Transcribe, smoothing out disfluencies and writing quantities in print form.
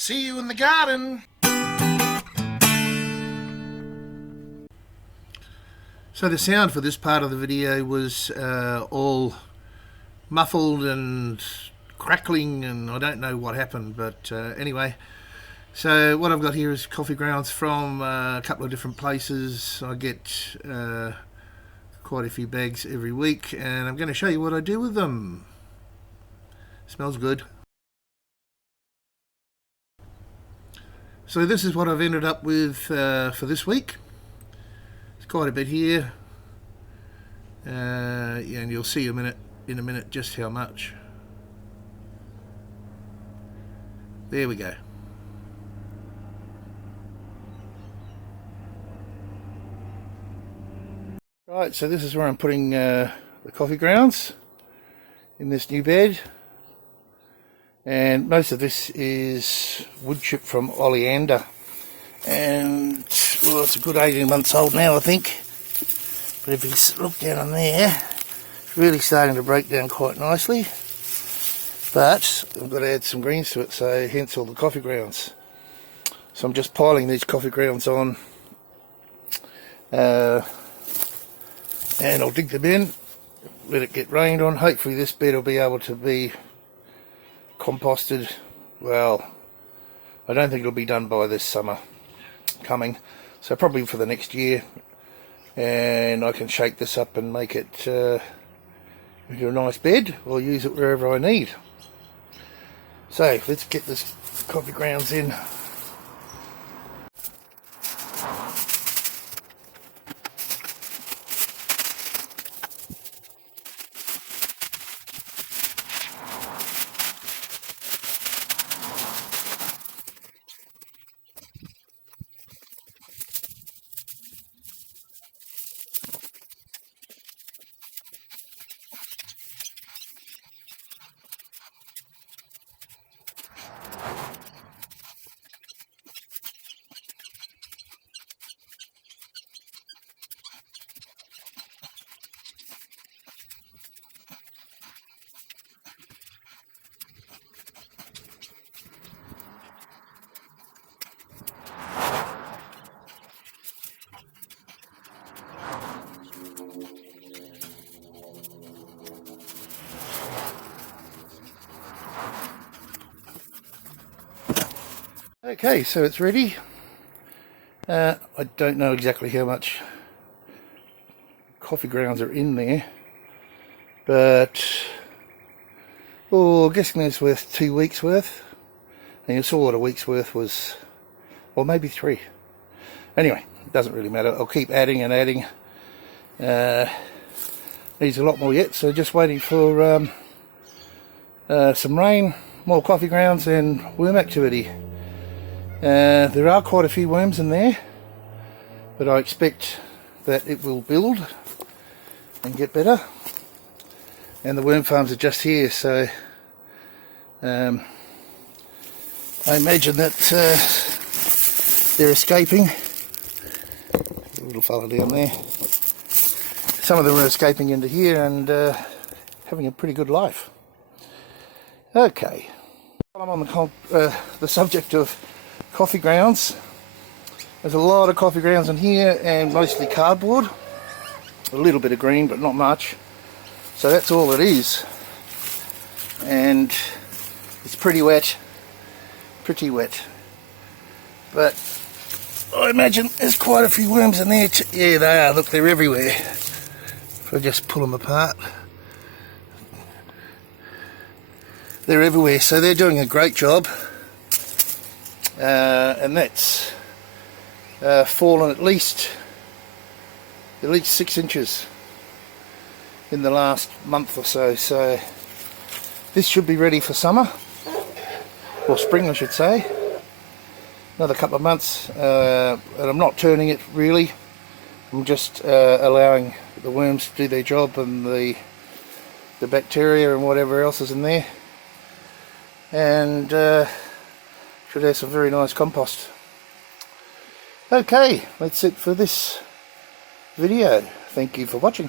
See you in the garden. So the sound for this part of the video was all muffled and crackling, and I don't know what happened, but anyway. So what I've got here is coffee grounds from a couple of different places. I get quite a few bags every week, and I'm going to show you what I do with them. Smells good. So this is what I've ended up with for this week. It's quite a bit here, yeah, and you'll see in a minute just how much. There we go. Right, so this is where I'm putting the coffee grounds in this new bed, and most of this is wood chip from oleander, and well, it's a good 18 months old now, I think. But if you look down on there, it's really starting to break down quite nicely. But I've got to add some greens to it, so hence all the coffee grounds. So I'm just piling these coffee grounds on, and I'll dig them in, let it get rained on. Hopefully this bed will be able to be composted. Well, I don't think it'll be done by this summer coming, so probably for the next year, and I can shake this up and make it into a nice bed, or use it wherever I need. So let's get this coffee grounds in. Okay, so it's ready. I don't know exactly how much coffee grounds are in there, but I'm guessing there's worth 2 weeks worth, and you saw what a week's worth was, or maybe 3. Anyway, it doesn't really matter. I'll keep adding and adding. Needs a lot more yet, so just waiting for some rain, more coffee grounds, and worm activity. There are quite a few worms in there, but I expect that it will build and get better. And the worm farms are just here, so I imagine that they're escaping. A little fella down there. Some of them are escaping into here and having a pretty good life. Okay, while I'm on the subject of coffee grounds, there's a lot of coffee grounds in here, and mostly cardboard. A little bit of green, but not much. So that's all it is. And it's pretty wet. Pretty wet. But I imagine there's quite a few worms in there. Yeah, they are. Look, they're everywhere. If I just pull them apart. They're everywhere. So they're doing a great job. And that's fallen at least 6 inches in the last month or so. So this should be ready for summer, or spring I should say. Another couple of months, and I'm not turning it really. I'm just allowing the worms to do their job, and the bacteria and whatever else is in there, and should have some very nice compost. Okay, that's it for this video. Thank you for watching.